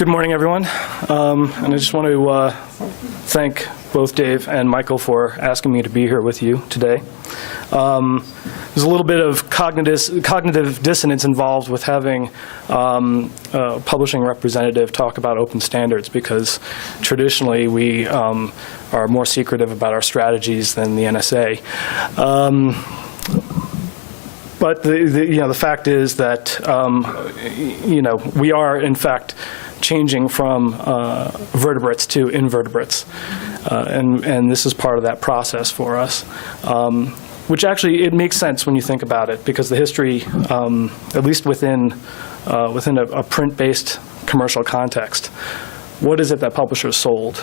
Good morning, everyone. And I just want to thank both Dave and Michael for asking me to be here with you today. There's a little bit of cognitive dissonance involved with having a publishing representative talk about open standards, because traditionally we are more secretive about our strategies than the NSA. But the fact is that we are in fact changing from vertebrates to invertebrates, and this is part of that process for us. Which actually, it makes sense when you think about it, because the history, at least within a print-based commercial context, what is it that publishers sold?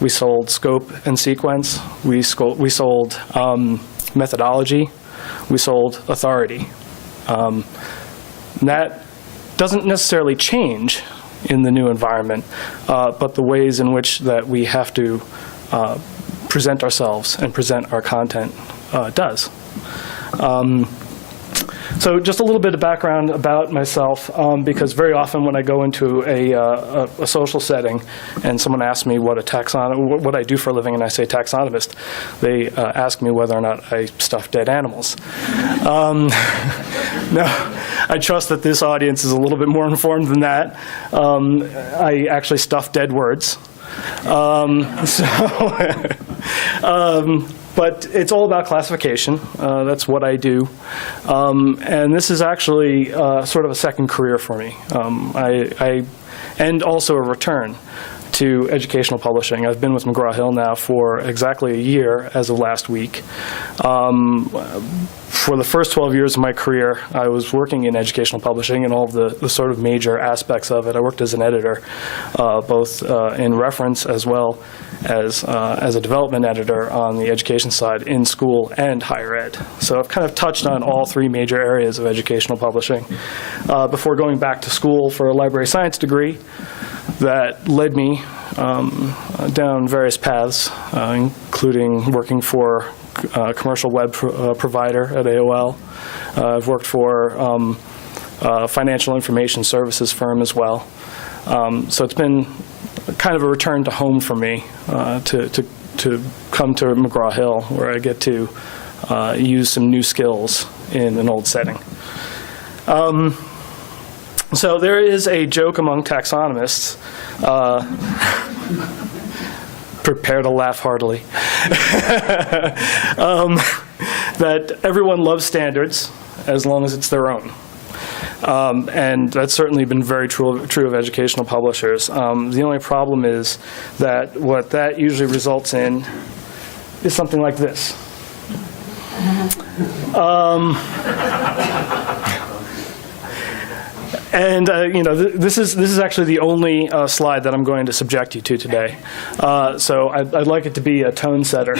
We sold scope and sequence. We sold methodology. We sold authority. That doesn't necessarily change in the new environment, but the ways in which that we have to present ourselves and present our content does. So just a little bit of background about myself, because very often when I go into a social setting and someone asks me what I do for a living, and I say taxonomist, they ask me whether or not I stuff dead animals. Now, I trust that this audience is a little bit more informed than that. I actually stuff dead words. But it's all about classification. That's what I do. And this is actually sort of a second career for me. And also a return to educational publishing. I've been with McGraw-Hill now for exactly a year as of last week. For the first 12 years of my career, I was working in educational publishing and all of the sort of major aspects of it. I worked as an editor, both in reference as well as a development editor on the education side in school and higher ed. So I've kind of touched on all three major areas of educational publishing before going back to school for a library science degree that led me down various paths, including working for a commercial web provider at AOL. I've worked for a financial information services firm as well. So it's been kind of a return to home for me to come to McGraw-Hill, where I get to use some new skills in an old setting. So there is a joke among taxonomists, prepare to laugh heartily, that everyone loves standards as long as it's their own. And that's certainly been very true of educational publishers. The only problem is that what that usually results in is something like this. And this is actually the only slide that I'm going to subject you to today. So I'd like it to be a tone setter.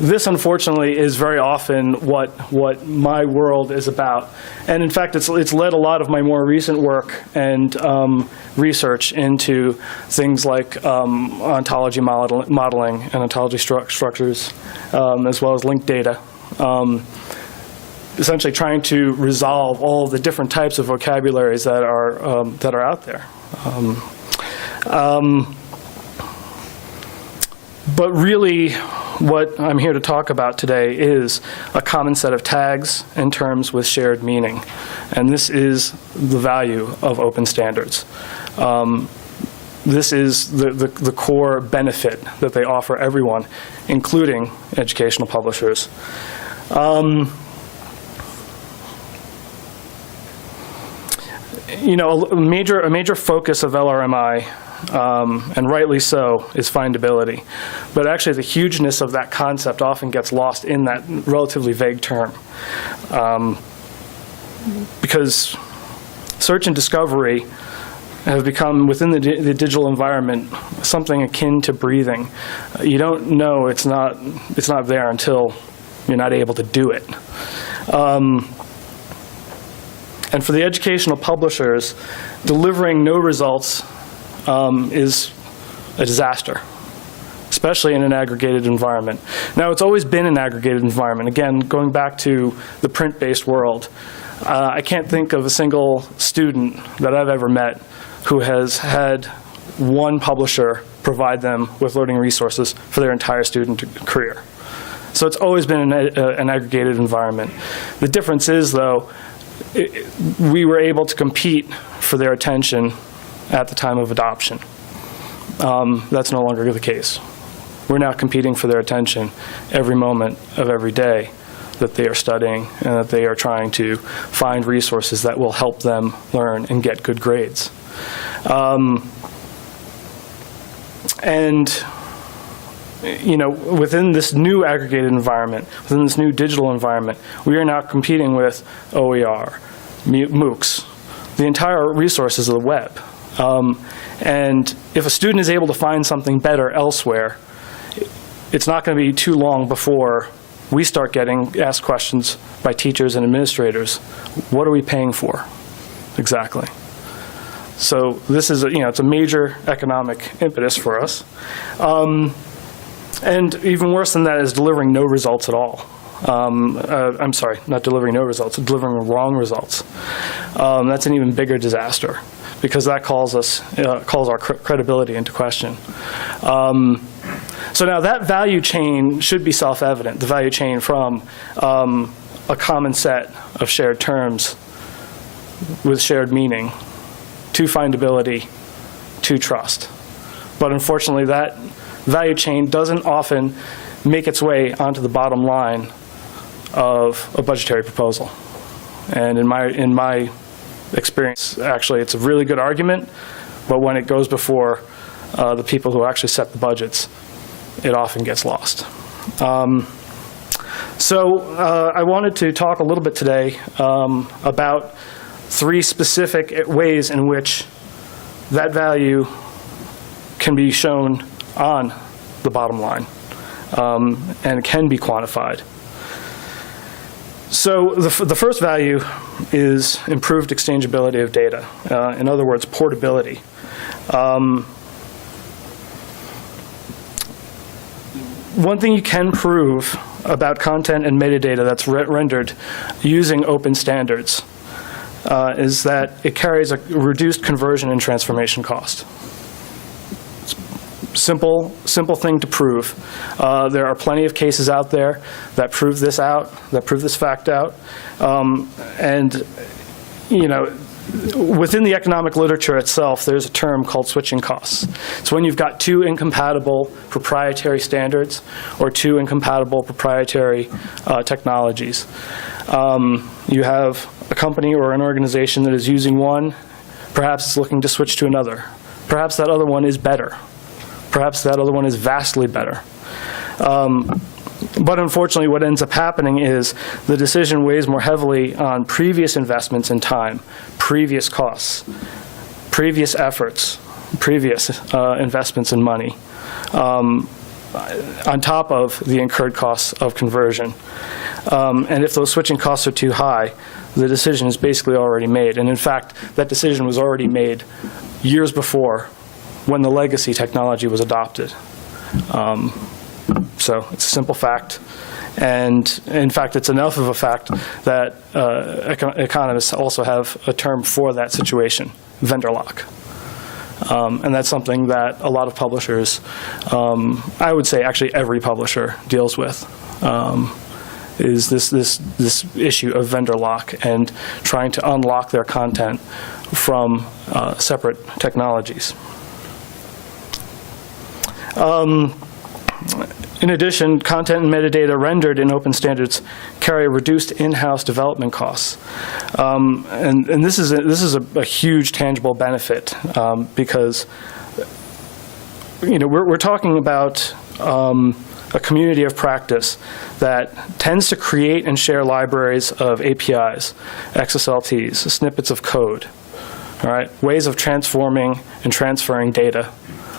This, unfortunately, is very often what my world is about. And in fact, it's led a lot of my more recent work and research into things like ontology modeling and ontology structures, as well as linked data. Essentially trying to resolve all the different types of vocabularies that are out there. But really, what I'm here to talk about today is a common set of tags and terms with shared meaning. And this is the value of open standards. This is the core benefit that they offer everyone, including educational publishers. A major focus of LRMI, and rightly so, is findability. But actually the hugeness of that concept often gets lost in that relatively vague term. Because search and discovery have become, within the digital environment, something akin to breathing. You don't know it's not there until you're not able to do it. And for the educational publishers, delivering no results is a disaster, especially in an aggregated environment. Now, it's always been an aggregated environment. Again, going back to the print-based world, I can't think of a single student that I've ever met who has had one publisher provide them with learning resources for their entire student career. So it's always been an aggregated environment. The difference is, though, we were able to compete for their attention at the time of adoption. That's no longer the case. We're now competing for their attention every moment of every day that they are studying and that they are trying to find resources that will help them learn and get good grades. And you know, within this new aggregated environment, within this new digital environment, we are now competing with OER, MOOCs, the entire resources of the web. And if a student is able to find something better elsewhere, it's not going to be too long before we start getting asked questions by teachers and administrators. What are we paying for exactly? So this is, it's a major economic impetus for us. And even worse than that is delivering no results at all. I'm sorry, not delivering no results, delivering wrong results. That's an even bigger disaster because that calls our credibility into question. So now that value chain should be self-evident, the value chain from a common set of shared terms with shared meaning to findability to trust. But unfortunately, that value chain doesn't often make its way onto the bottom line of a budgetary proposal. And in my experience, actually, it's a really good argument, but when it goes before the people who actually set the budgets, it often gets lost. So I wanted to talk a little bit today about 3 specific ways in which that value can be shown on the bottom line and can be quantified. So the first value is improved exchangeability of data. In other words, portability. One thing you can prove about content and metadata that's rendered using open standards is that it carries a reduced conversion and transformation cost. Simple thing to prove. There are plenty of cases out there that prove this fact out. And, within the economic literature itself, there's a term called switching costs. It's when you've got 2 incompatible proprietary standards or 2 incompatible proprietary technologies. You have a company or an organization that is using one, perhaps it's looking to switch to another. Perhaps that other one is better. Perhaps that other one is vastly better. But unfortunately, what ends up happening is the decision weighs more heavily on previous investments in time, previous costs, previous efforts, previous investments in money, on top of the incurred costs of conversion. And if those switching costs are too high, the decision is basically already made. And in fact, that decision was already made years before when the legacy technology was adopted. So it's a simple fact. And in fact, it's enough of a fact that economists also have a term for that situation, vendor lock. And that's something that a lot of publishers, I would say actually every publisher deals with, is this issue of vendor lock and trying to unlock their content from separate technologies. In addition, content and metadata rendered in open standards carry reduced in-house development costs. And this is a huge tangible benefit because we're talking about a community of practice that tends to create and share libraries of APIs, XSLTs, snippets of code, all right, ways of transforming and transferring data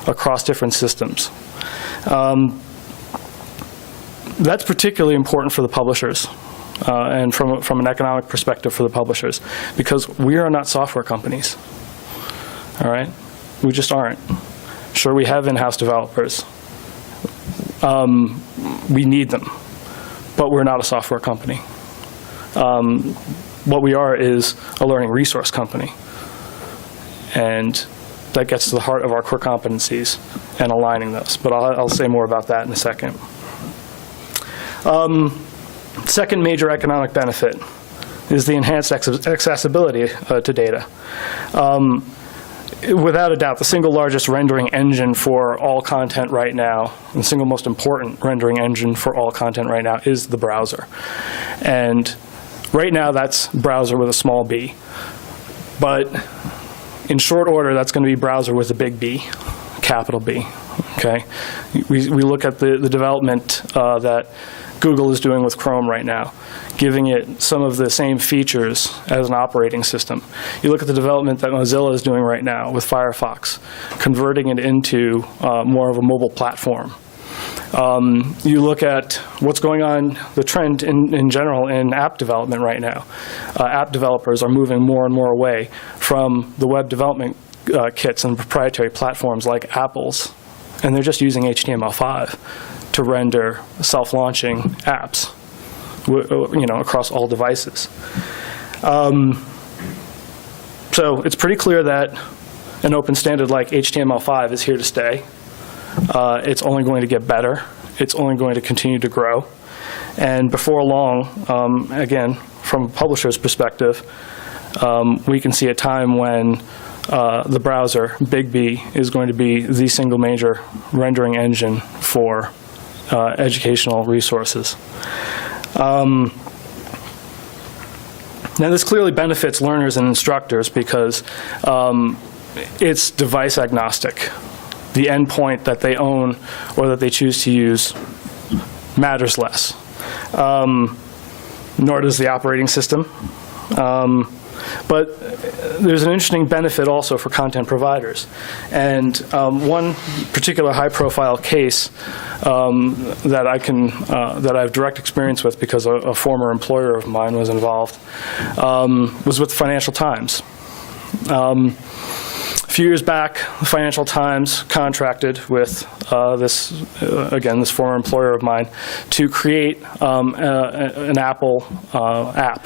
across different systems. That's particularly important for the publishers and from an economic perspective for the publishers because we are not software companies, all right? We just aren't. Sure, we have in-house developers. We need them, but we're not a software company. what we are is a learning resource company. And that gets to the heart of our core competencies and aligning those. But I'll say more about that in a second. Second major economic benefit is the enhanced accessibility to data. Without a doubt, the single largest rendering engine for all content right now, and the single most important rendering engine for all content right now is the browser. And right now, that's browser with a small b. But in short order, that's going to be browser with a big B, capital B, okay? We look at the development that Google is doing with Chrome right now, giving it some of the same features as an operating system. You look at the development that Mozilla is doing right now with Firefox, converting it into more of a mobile platform. You look at what's going on, the trend in general in app development right now. App developers are moving more and more away from the web development kits and proprietary platforms like Apple's, and they're just using HTML5 to render self-launching apps, across all devices. So it's pretty clear that an open standard like HTML5 is here to stay. It's only going to get better. It's only going to continue to grow. And before long, again, from a publisher's perspective, we can see a time when the browser, Big B, is going to be the single major rendering engine for educational resources. Now, this clearly benefits learners and instructors because it's device agnostic. The endpoint that they own or that they choose to use matters less, nor does the operating system. But there's an interesting benefit also for content providers. And one particular high-profile case that I have direct experience with because a former employer of mine was involved was with the Financial Times. A few years back, the Financial Times contracted with this former employer of mine to create an Apple app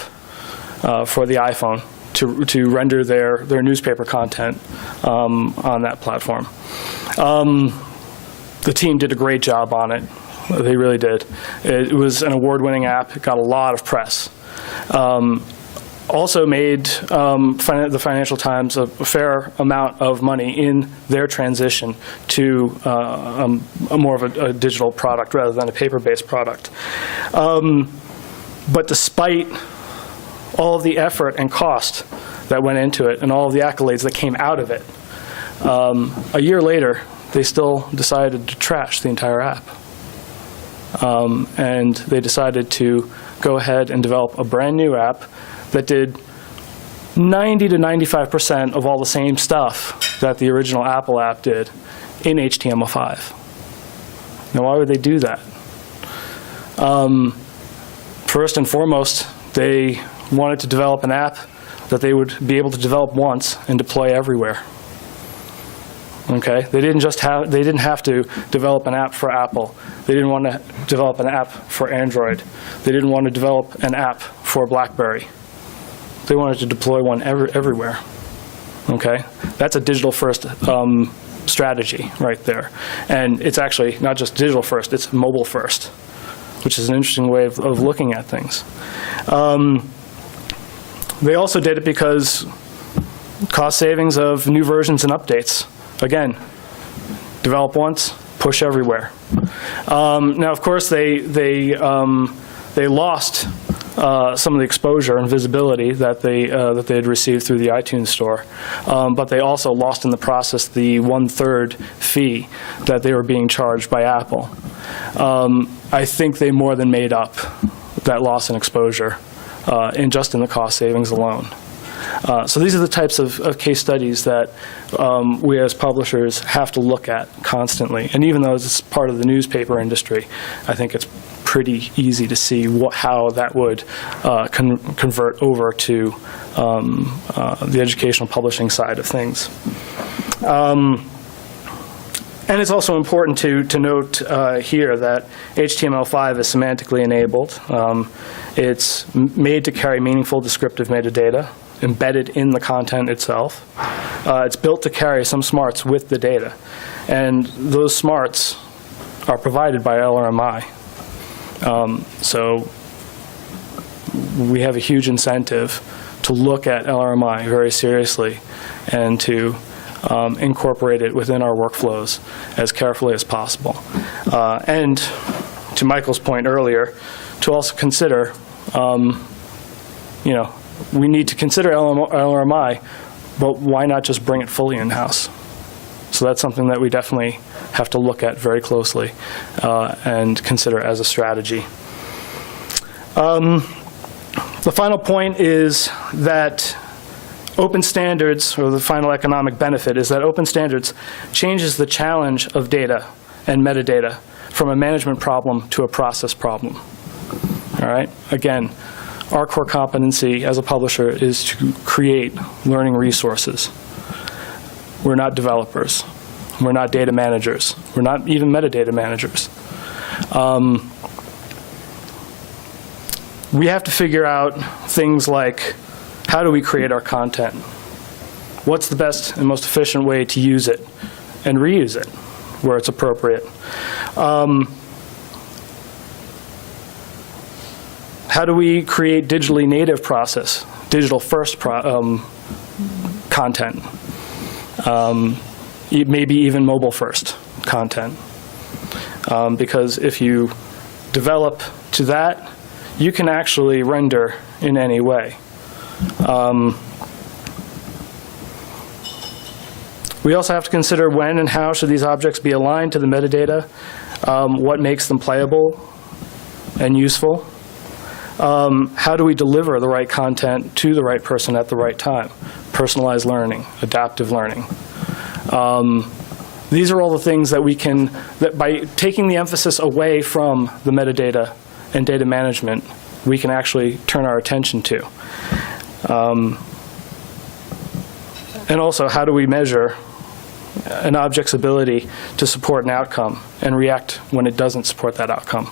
for the iPhone to render their newspaper content on that platform. The team did a great job on it. They really did. It was an award-winning app. It got a lot of press. Also made the Financial Times a fair amount of money in their transition to more of a digital product rather than a paper-based product. But despite all of the effort and cost that went into it and all of the accolades that came out of it, a year later, they still decided to trash the entire app. And they decided to go ahead and develop a brand new app that did 90 to 95% of all the same stuff that the original Apple app did in HTML5. Now, why would they do that? First and foremost, they wanted to develop an app that they would be able to develop once and deploy everywhere. Okay, they didn't have to develop an app for Apple. They didn't want to develop an app for Android. They didn't want to develop an app for BlackBerry. They wanted to deploy one everywhere. Okay, that's a digital-first strategy right there, and it's actually not just digital-first; it's mobile-first, which is an interesting way of looking at things. They also did it because cost savings of new versions and updates. Again, develop once, push everywhere. Now, of course, they lost some of the exposure and visibility that they had received through the iTunes store, but they also lost in the process the 1/3 fee that they were being charged by Apple. I think they more than made up that loss in exposure in the cost savings alone. So these are the types of case studies that we as publishers have to look at constantly. And even though it's part of the newspaper industry, I think it's pretty easy to see how that would convert over to the educational publishing side of things. And it's also important to note here that HTML5 is semantically enabled. It's made to carry meaningful descriptive metadata embedded in the content itself. It's built to carry some smarts with the data. And those smarts are provided by LRMI. So we have a huge incentive to look at LRMI very seriously and to incorporate it within our workflows as carefully as possible. And to Michael's point earlier, to also consider, we need to consider LRMI, but why not just bring it fully in-house? So that's something that we definitely have to look at very closely and consider as a strategy. The final point is that open standards, or the final economic benefit, is that open standards changes the challenge of data and metadata from a management problem to a process problem. All right? Again, our core competency as a publisher is to create learning resources. We're not developers. We're not data managers. We're not even metadata managers. We have to figure out things like, how do we create our content? What's the best and most efficient way to use it and reuse it where it's appropriate? How do we create digitally native digital first content? Maybe even mobile first content. Because if you develop to that, you can actually render in any way. We also have to consider when and how should these objects be aligned to the metadata, what makes them playable and useful. How do we deliver the right content to the right person at the right time? Personalized learning, adaptive learning. These are all the things that we can, that by taking the emphasis away from the metadata and data management, we can actually turn our attention to. And also, how do we measure an object's ability to support an outcome and react when it doesn't support that outcome?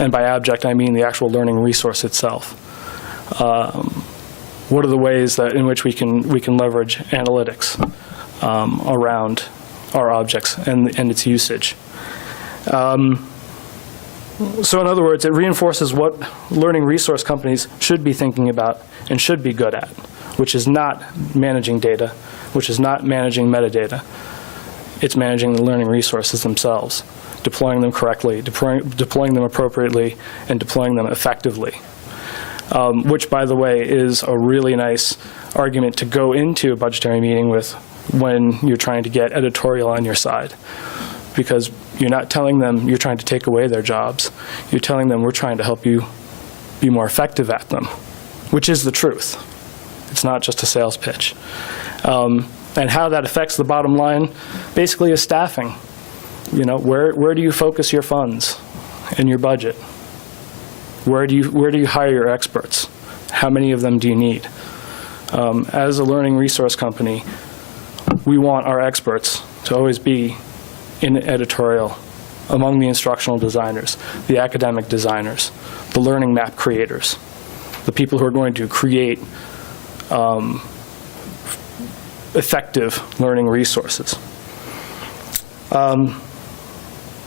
And by object, I mean the actual learning resource itself. What are the ways that in which we can leverage analytics around our objects and its usage? So in other words, it reinforces what learning resource companies should be thinking about and should be good at, which is not managing data, which is not managing metadata. It's managing the learning resources themselves, deploying them correctly, deploying them appropriately, and deploying them effectively. Which, by the way, is a really nice argument to go into a budgetary meeting with when you're trying to get editorial on your side. Because you're not telling them you're trying to take away their jobs. You're telling them we're trying to help you be more effective at them, which is the truth. It's not just a sales pitch. And how that affects the bottom line basically is staffing. Where do you focus your funds in your budget? Where do you hire your experts? How many of them do you need? As a learning resource company, we want our experts to always be in editorial among the instructional designers, the academic designers, the learning map creators, the people who are going to create effective learning resources.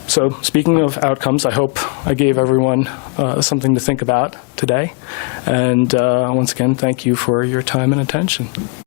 So speaking of outcomes, I hope I gave everyone something to think about today. And once again, thank you for your time and attention.